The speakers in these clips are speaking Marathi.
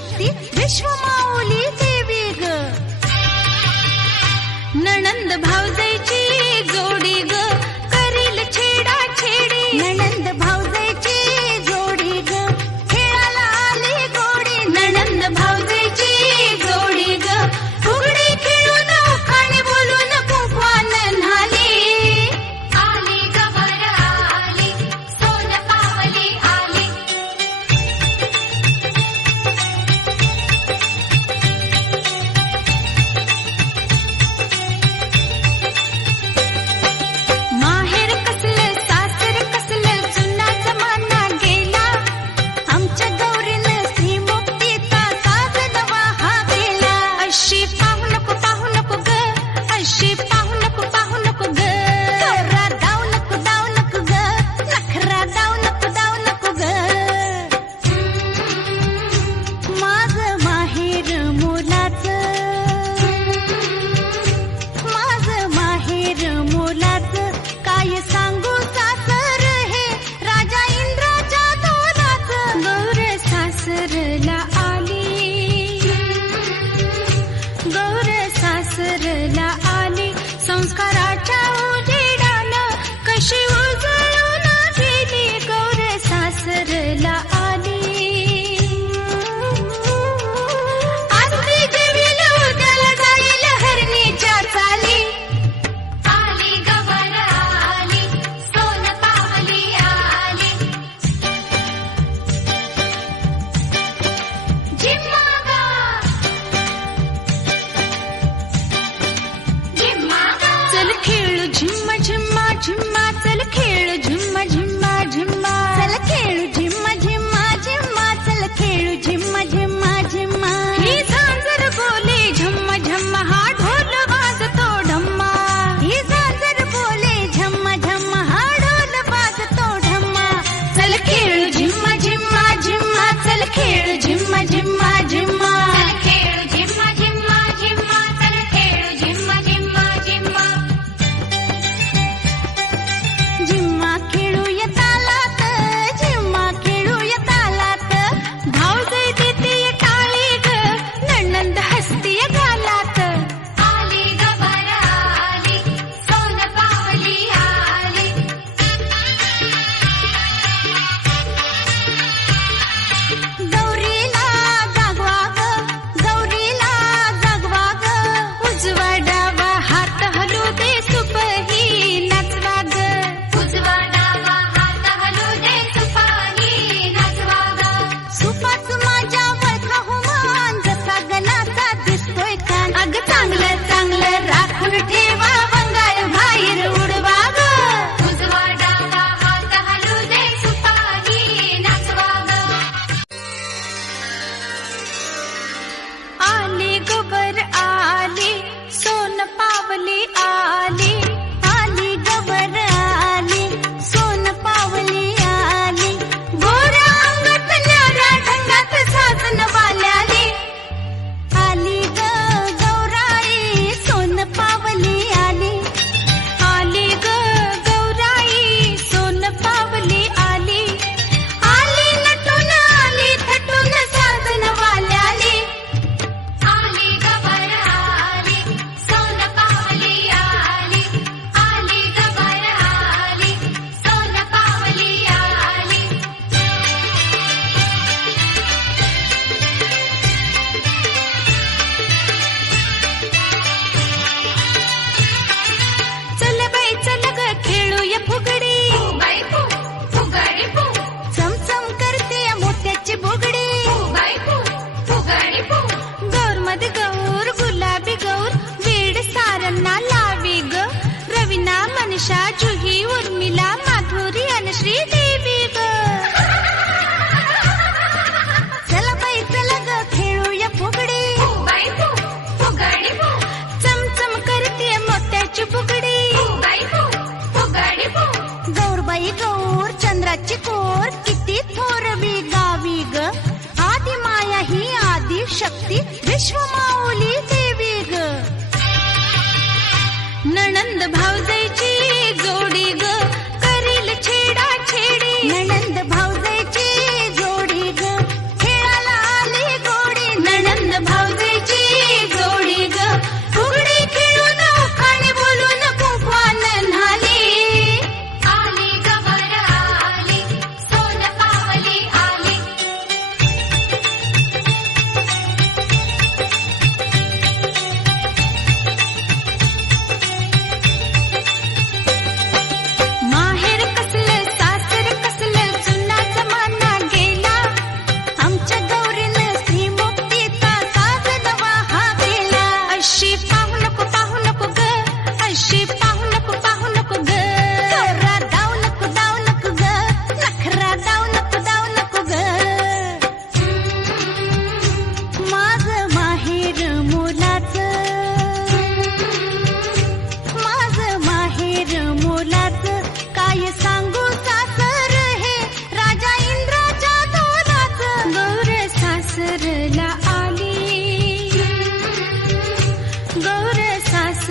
शक्ति विश्व फुगडी गौरबाई गौर चंद्राची कोर किती थोरवी गावी ग. आदि माया ही आदि शक्ती विश्व विश्वमाऊली देवी ग. नणंद भावजाईची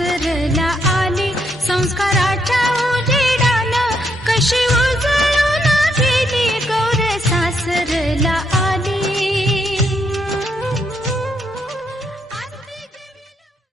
सरला आले संस्कार